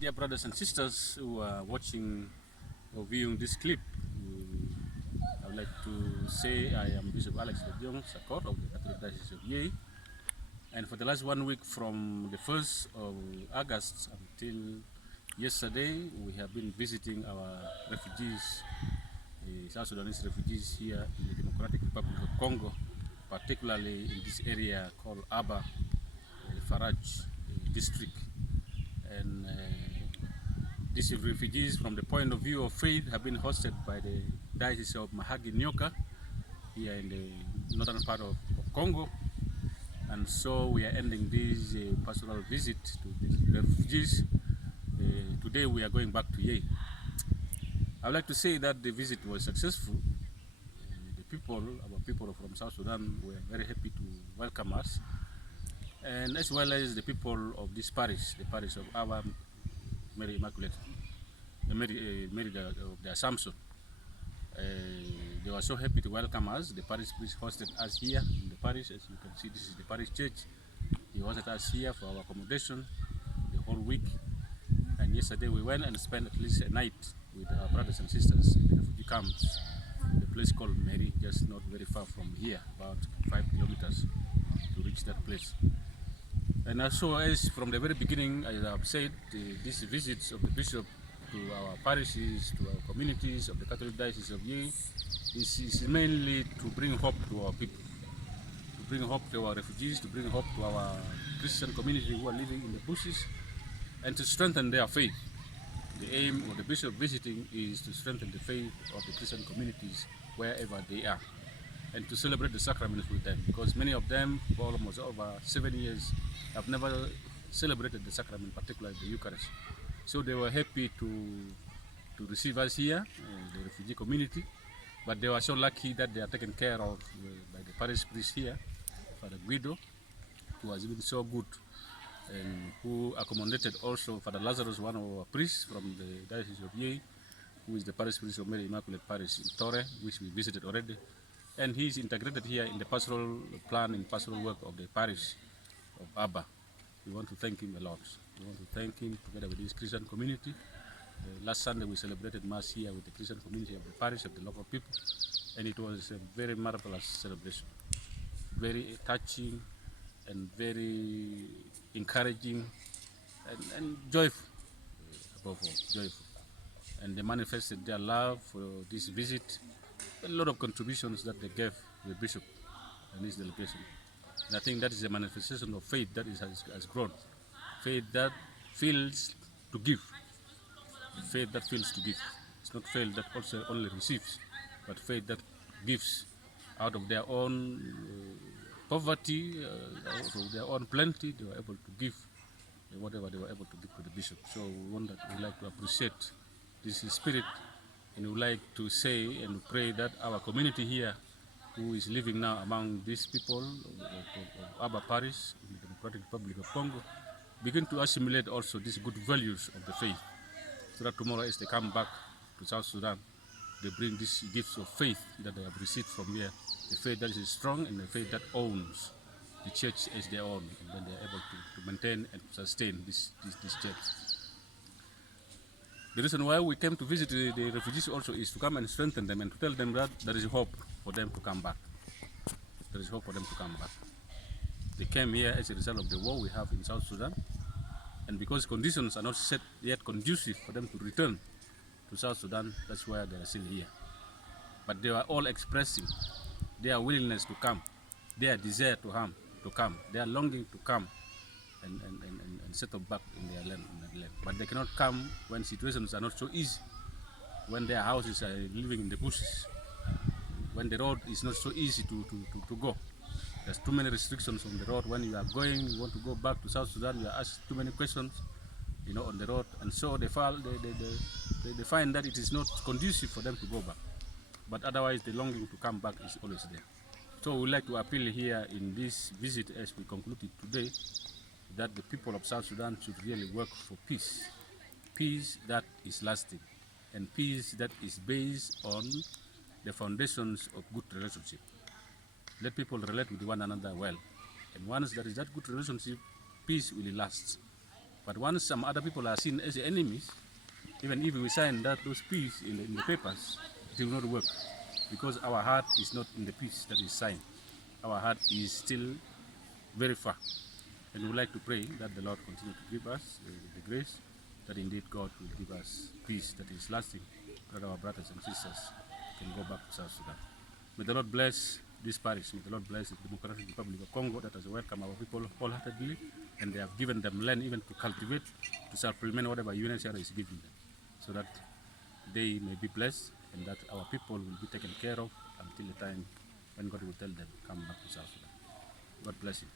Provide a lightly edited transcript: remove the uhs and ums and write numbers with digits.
Dear brothers and sisters who are watching or viewing this clip, I would like to say I am Bishop Alex Lodiong Sakor of the Catholic Bishop of Yei, and for the last 1 week from the 1st of August until yesterday, we have been visiting our refugees, South Sudanese refugees here in the Democratic Republic of Congo, particularly in this area called Aba, Refuge district. And these refugees, from the point of view of faith, have been hosted by the Diocese of Mahagi Nyoka here in the northern part of Congo. And so we are ending this pastoral visit to the refugees. Today we are going back to Yei. I would like to say that the visit was successful. The people, our people from South Sudan, were very happy to welcome us, and as well as the people of this parish, the parish of our Meri Immaculate, Meri of the Assumption. They were so happy to welcome us. The parish priest hosted us here in the parish. As you can see, this is the parish church. He hosted us here for our accommodation the whole week. And yesterday we went and spent at least a night with our brothers and sisters in the refugee camps, the place called Meri, just not very far from here, about 5 kilometers to reach that place. And also, as from the very beginning, as I have said, these visits of the bishop to our parishes, to our communities of the Catholic Diocese of Yei, is mainly to bring hope to our people, to bring hope to our refugees, to bring hope to our Christian community who are living in the bushes, and to strengthen their faith. The aim of the bishop visiting is to strengthen the faith of the Christian communities wherever they are, and to celebrate the sacraments with them, because many of them, for almost over 7 years, have never celebrated the sacrament, particularly the Eucharist. So they were happy to receive us here, the refugee community, but they were so lucky that they are taken care of by the parish priest here, Father Guido, who has been so good, and who accommodated also Father Lazarus, one of our priests from the Diocese of Yei, who is the parish priest of Meri Immaculate Parish in Torre, which we visited already. And he is integrated here in the pastoral plan and pastoral work of the parish of Abba. We want to thank him a lot. We want to thank him together with this Christian community. Last Sunday we celebrated Mass here with the Christian community of the parish, of the local people, and it was a very marvelous celebration. Very touching and very encouraging and joyful, above all, joyful. And they manifested their love for this visit. A lot of contributions that they gave to the bishop and his delegation. And I think that is a manifestation of faith that has grown. Faith that feels to give. Faith that feels to give. It's not faith that also only receives, but faith that gives out of their own poverty, out of their own plenty. They were able to give whatever they were able to give to the bishop. So we like to appreciate this spirit, and we would like to say and pray that our community here, who is living now among these people of Aba Parish in the Democratic Republic of Congo, begin to assimilate also these good values of the faith, so that tomorrow as they come back to South Sudan, they bring these gifts of faith that they have received from here, the faith that is strong and the faith that owns the church as their own, and then they are able to maintain and sustain this church. The reason why we came to visit the refugees also is to come and strengthen them and to tell them that there is hope for them to come back. There is hope for them to come back. They came here as a result of the war we have in South Sudan, and because conditions are not set yet conducive for them to return to South Sudan, that's why they are still here. But they are all expressing their willingness to come, their desire to come, their longing to come and settle back in their land. But they cannot come when situations are not so easy, when their houses are living in the bushes, when the road is not so easy to go. There's too many restrictions on the road. When you are going, you want to go back to South Sudan, you are asked too many questions, on the road, and so they find that it is not conducive for them to go back. But otherwise, the longing to come back is always there. So we would like to appeal here in this visit, as we concluded today, that the people of South Sudan should really work for peace. Peace that is lasting, and peace that is based on the foundations of good relationship. Let people relate with one another well. And once there is that good relationship, peace will last. But once some other people are seen as enemies, even if we sign those peace in the papers, it will not work, because our heart is not in the peace that is signed. Our heart is still very far. And we would like to pray that the Lord continue to give us the grace, that indeed God will give us peace that is lasting, that our brothers and sisters can go back to South Sudan. May the Lord bless this parish. May the Lord bless the Democratic Republic of Congo that has welcomed our people wholeheartedly, and they have given them land even to cultivate, to supplement whatever UNHCR is giving them, so that they may be blessed and that our people will be taken care of until the time when God will tell them, come back to South Sudan. God bless you.